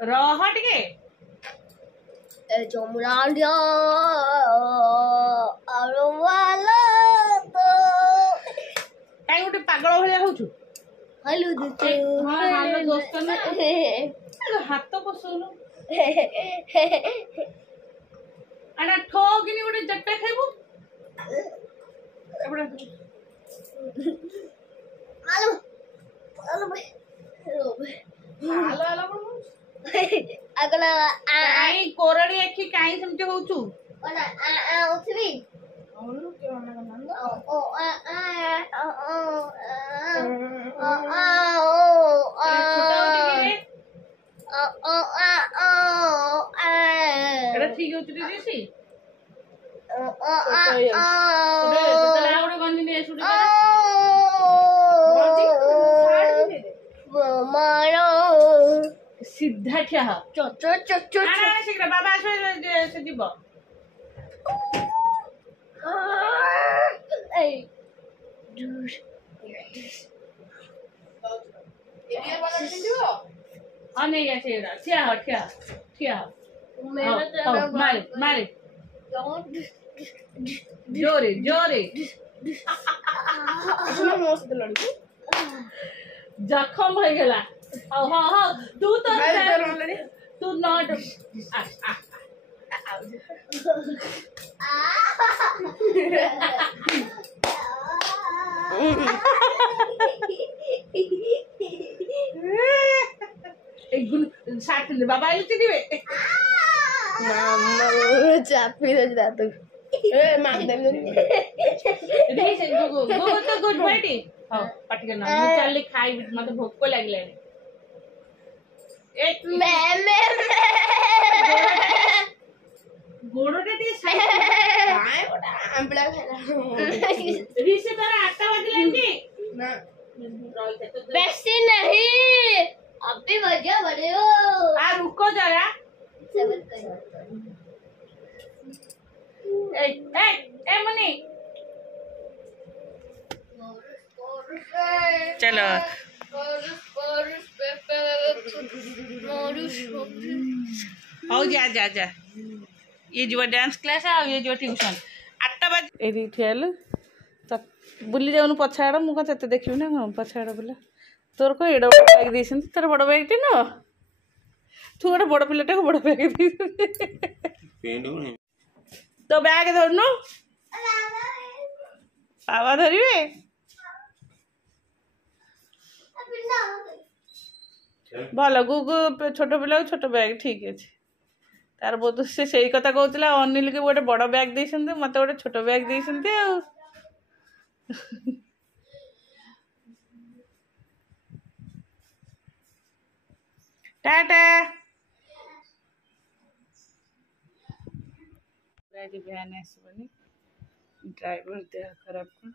रह टिके जमुनाडिया आरोवाला तो काई गोटे पागल भलिया होछु हेलो दोस्तों हां हेलो दोस्त ना हाथ पसौनु अना ठोकिनी गोटे जट्टा खाइबू एबडा आलो आलो भाई हालो हालो बोल अगला काई कोरडी आखी काई समते होछु ओना उठबी औरु के वाला नंद ओ छोटा टिके एटा ठीक होछु दिसी तले आउडे गन्नी ने सुडी सीधा ठिया हो आना शीघ्र बाबा आसे से जीव हाँ नहीं ऐसे ठिया हो मारे मारे जोरे जोरे जखम हो गला हाँ हाँ तू तो तू नॉट साथ बाबा आइले दिबे मामा चापी दे दातु ए मार दे रे गो तो गुड बॉडी हां पाटी करना मैं चल खाई मते भूख लागले एक मैं गोड़ोटा टी साइड काय ओटा आंबला खाला रिसे तारा 8 बजले ना वैसे नहीं अभी बजा बड़े हो आ रुको जरा सेवन कर ए मनी चलो आओ जा जा जा ये जो डांस क्लास है ये जो ट्यूशन 8 बजे एडी ठेल त बुली जाउनु पछाड़ मु क तते देखिउ ना हां पछाड़ बुला तोर को एडो बैग दिसन तोर बड़ बैग टी न तू गोटे बड़ पिलाटा को बड़ बैग दी तो बैग धरनु बाबा धरिवे भल गुगु छोट पिला छोट बैग ठीक अच्छे तार बहुत से सही कथा कहला अनिल के गोटे बड़ बैग देते मत गोटे छोट बैग देते टाटा भैन आसबनी ड्राइवर देह खराब को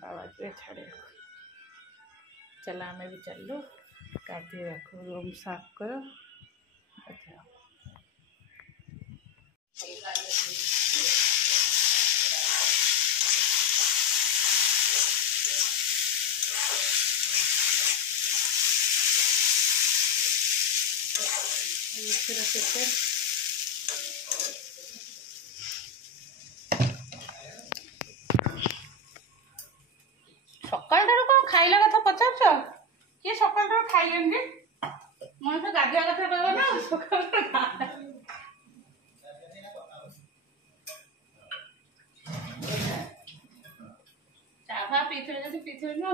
बाबा के छाड़े चला हमें भी चलो गाधी रखो रूम साफ करो अच्छा सकाल कौन खाइला कथा पचार किए सकाल खाइले मनीष गाधिया कथा कह ना सकाल चाहा पीथे जब पीथे ना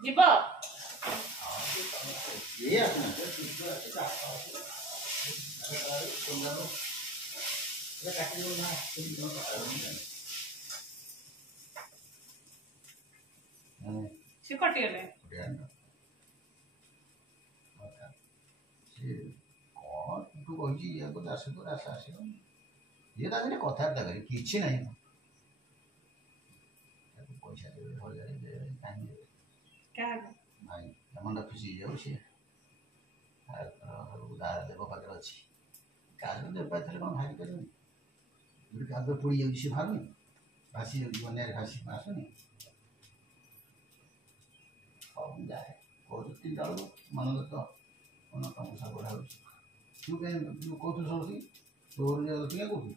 जीव से कटिगले ये कथबार्ता कर किसी ना पैसा देवे भाई मन खुशी जाऊँ ଦେବ ପାଖରେ ଅଛି କାଦୁଅ ଦେବା ଥିଲେ କ'ଣ ଭାଜି ପାରିବନି ଗୋଟେ କାଦୁଅ ପୋଡ଼ି ଯାଉଛି ସେ ବାହାରୁନି ଭାସି ଯାଉଛି ବନ୍ୟାରେ ଭାସି ଆସୁନି ସବୁ ଯାଏ କହୁଛୁ 3ଟା ବେଳକୁ ମନ ତ ମନ କାମ ସବୁଗୁଡ଼ା ହେଉଛି ତୁ କାହିଁ ତୁ କହୁଥିଲୁ ସବୁଠି ତୋର ଅଛି କାହିଁ କହୁଥିଲୁ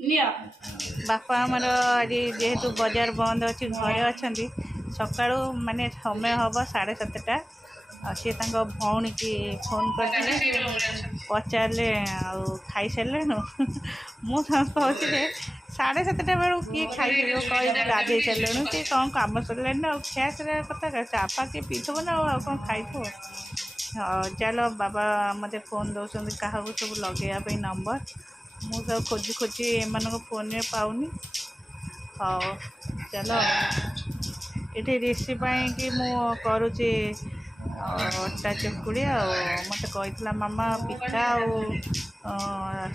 ନିଅ ବାପା ଆମର ଆଜି ଯେହେତୁ ବଜାର ବନ୍ଦ ଅଛି ଘରେ ଅଛନ୍ତି ସକାଳୁ ମାନେ ସମୟ ହେବ 7:30 ଆଉ ସିଏ ତାଙ୍କ ଭଉଣୀକି ଫୋନ୍ କରିଥିଲେ ପଚାରିଲେ ଆଉ ଖାଇସାରିଲେଣି ମୁଁ ତାଙ୍କୁ କହୁଛି ଯେ 7:30 ବେଳକୁ କିଏ ଖାଇପାରିବ କହିବୁ ଗାଧେଇ ସାରିଲେଣି କି କ'ଣ କାମ ସରିଲାଣି ନା ଆଉ ଖିଆ ସରିବା କଥା ଚାପା କିଏ ପିଇଥିବ ନା ଆଉ କ'ଣ ଖାଇଥିବ ଚାଲ ବାବା ମୋତେ ଫୋନ୍ ଦେଉଛନ୍ତି କାହାକୁ ସବୁ ଲଗେଇବା ପାଇଁ ନମ୍ବର ମୁଁ ତ ଖୋଜି ଖୋଜି ଏମାନଙ୍କ ଫୋନ୍ରେ ପାଉନି ହଉ ଚାଲ ଏଠି ରିସି ପାଇଁକି ମୁଁ କରୁଛି ଅଟା ଚକୁଳି ଆଉ ମୋତେ କହିଥିଲା ମାମା ପିଠା ଆଉ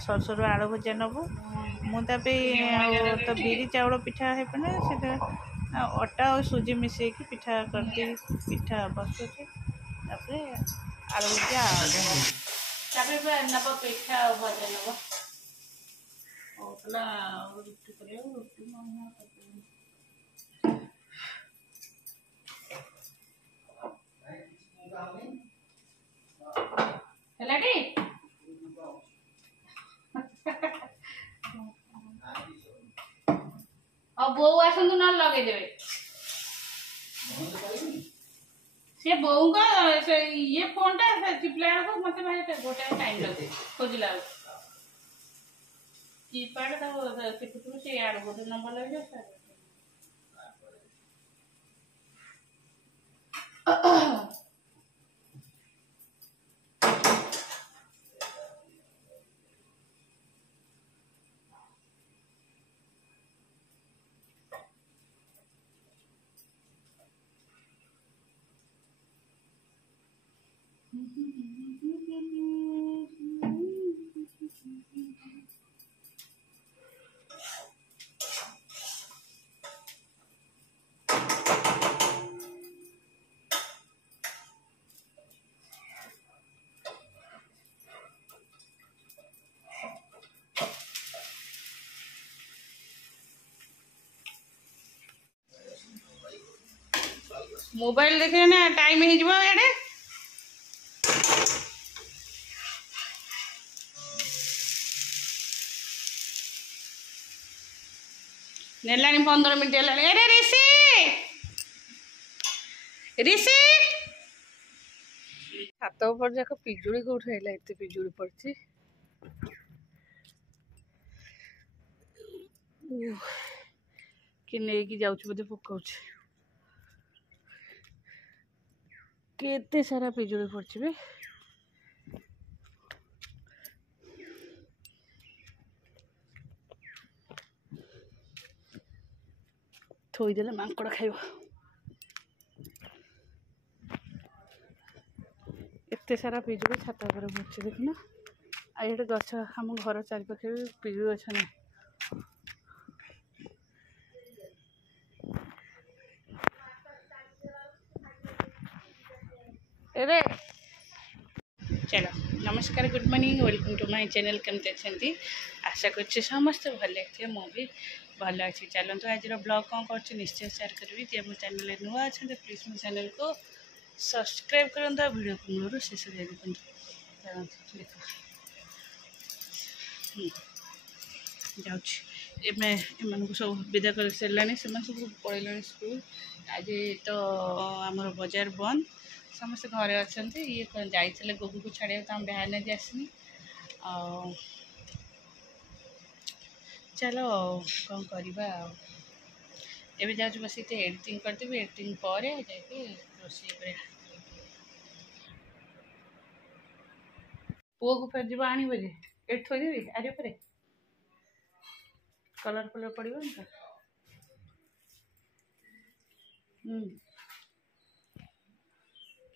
ସରୁ ଆଳୁ ଭଜା ନେବୁ ମୁଁ ତା ପାଇଁ ଆଉ ତ ବିରି ଚାଉଳ ପିଠା ହେଇପାରେ ସେଇଟା ଅଟା ଆଉ ସୁଜି ମିଶାଇକି ପିଠା କରିଦେଇ ପିଠା ବସୁଛି ତାପରେ ଆଳୁ ଭଜା ତାପରେ ନେବ ପିଠା ଆଉ ଭଜା ନେବ କହୁଥିଲା ରୁଟି କରିବାକୁ ରୁଟି ହେଲାଟି ଆଉ ବୋଉ ଆସନ୍ତୁ ନହେଲେ ଲଗେଇଦେବେ ସେ ବୋଉଙ୍କ ସେ ଇଏ ଫୋନ୍ଟା ଚିପିଲା ବେଳକୁ ମୋତେ ଭାରି ଗୋଟେ ଟାଇମ୍ ଲାଗୁଛି ଖୋଜିଲା ବେଳକୁ कीपैड तो टिपुटू से यार वो नंबर लग जाता है मोबाइल देखे ना टाइम हो जाए याडे नेलानी 15 मिनट है अरे ऋषि ऋषि छात ऊपर जाक पिजुड़ी को उठाइला एते पिजुड़ी पड़ची कि नहीं जाऊँ बोधे पकाउछ केते सारा पिजुड़ी पड़ची बे थोईदेले मांकड़ खाइब एते सारा पिजुड़ी छात पर पड़ची देखना आ ये गछ आम घर चारिपाखे भी पिजुड़ी गछ ना अरे चलो नमस्कार good morning welcome to my channel केमती अच्छे आशा कर समस्त भले थे मुझे भल अच्छी चलते आज ब्लॉग कौन कर निश्चय शेयर करी जे मो चैनल नुआ अच्छा प्लीज मो चैनल को सब्सक्राइब करूँ वीडियो को मूल शेष देखते देख जाऊँ सब विदा कर सारे से सब पड़े स्कूल आज तो आमर बाजार बंद समस्त घरे अच्छा ये जाइए गोगू को छाड़े बहन आज आसनी चलो कौन करवा एवं जाऊँ बस एडिटिंग करदेवी एडिटिंग पर जाके रोषे कर पुओ को फिर जा आने जे ये थोदेवी आरे पर कलर कलर पड़ो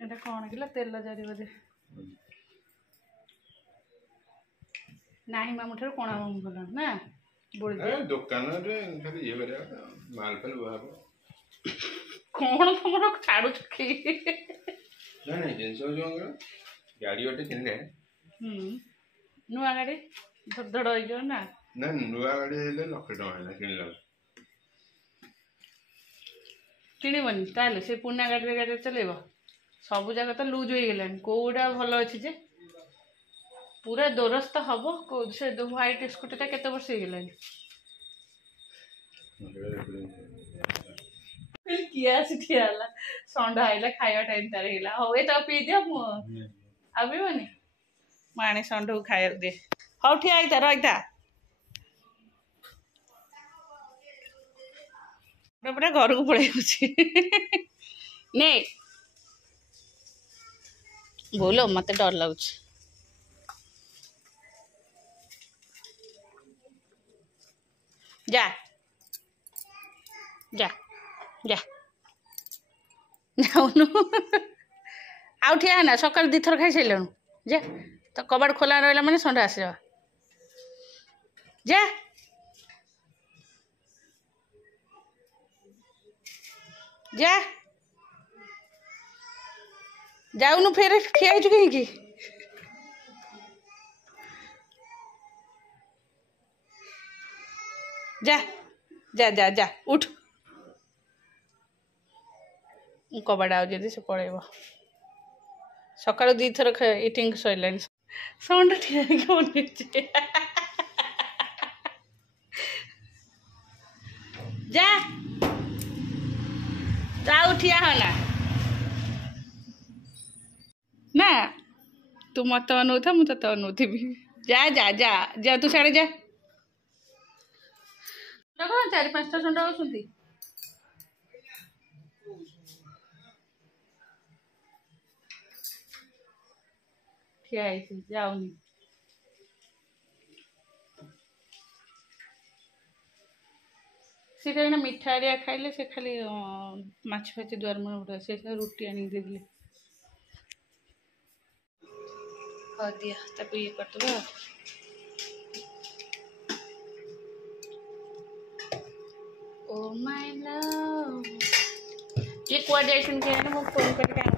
एटा कौन कि तेल जारी बोधे ना मामू ठार कणा मामू भल ना बोल दुकान रे खाली ये करिया माल फाल बुहाब कौन तुम छाड़ू कि ना नहीं जिनस जो गाड़ी गोटे किनले नुआ गाड़ी धड़ धड़ हो ना ना नुआ गाड़ी हेले लक्ष टका किनला किणवनी ताले से पुणा गाड़ी चलेब सब जगह तो लुज हो गलानी कौटा भल अच्छे जे पूरा दोरस्त हम से व्हाइट स्कूटीटा केते वर्ष हो गलानी किए आसी ठिया संडा आइला खाଇବା टाइम तार हैला हो ए तो पी दिया मु आबीबनी माने संडा को खाया दे हो ठिया आइता रहिता पूरा घर को पड़े नहीं बोलो मत डर लगुच जा जा जा जाऊनु आउ ठिया ना सकाल दी थर खाई सारे जा तो कबाड़ खोला रहा मैंने संडा आस जा जा जाऊनु फेर ठिया कहीं जा जा जा जा उठ कबाड़ आदि से पड़ेब सकाल दी थर इटिंग सर संडा ठिया बन जा जाऊ ठिया होना ना तू मत अनौ था मुझे तो अनौथी जा जा जा जा तू साड़े जा कौन 4-5टा संडा होती ठिया जाऊनी से कहीं मिठा एरिया खाइले से खाली माछ फाछ दुआर मन उठा से रुटी आनी देली हाँ दिया तक ये करदे ओ माय लव ये कुआ जाइसन के ना मो फोन करके आम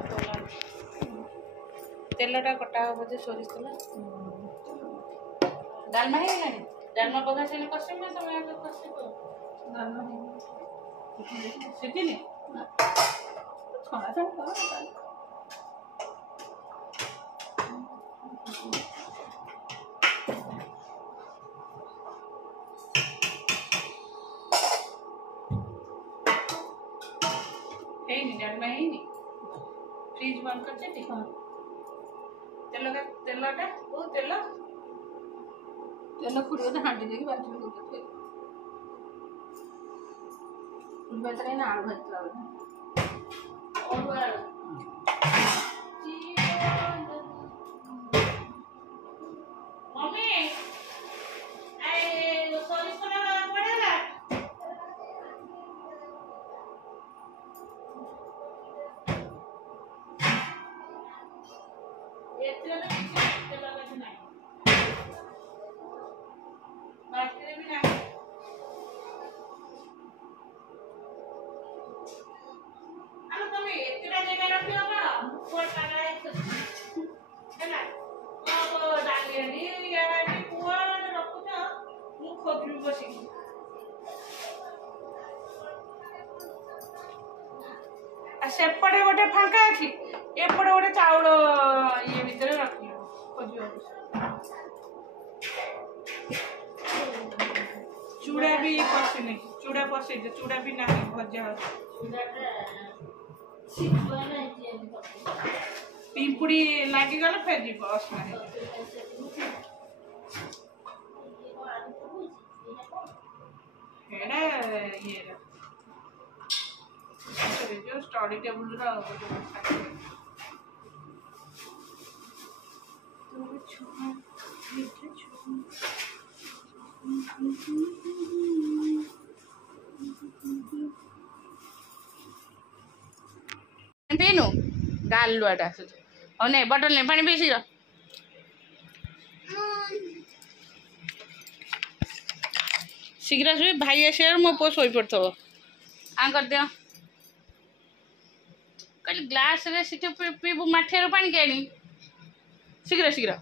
तेलटा कटा हो जे सोरिस तेल डालमा है गलानी डालमा पका से कसे में समय आगे कसे तो सिद्धि फ्रिज बंद कर तेलटा ओ तेल तेल खुड़ी हांडी देगी बाल्टी में बेहतर ना आलू भाजी मम्मी सॉरी पड़ेगा सेपटे गोटे फांका अच्छी एपटे गोटे चाउल ये भितर रख चूड़ा भी पशे चूड़ा पशे चूड़ा भी ना भजा पिंपुड़ी लगिगले फेर जीव असना ये जो स्टडी टेबल पीनु गालुआटा हो नहीं बटल नहीं पानी पी शीघ्र शुए भाई आसे मो पु शोई पड़थबो आ कर दियो कल ग्लास रे सिटी पीबू माठियार पानी केनी शीघ्र शीघ्र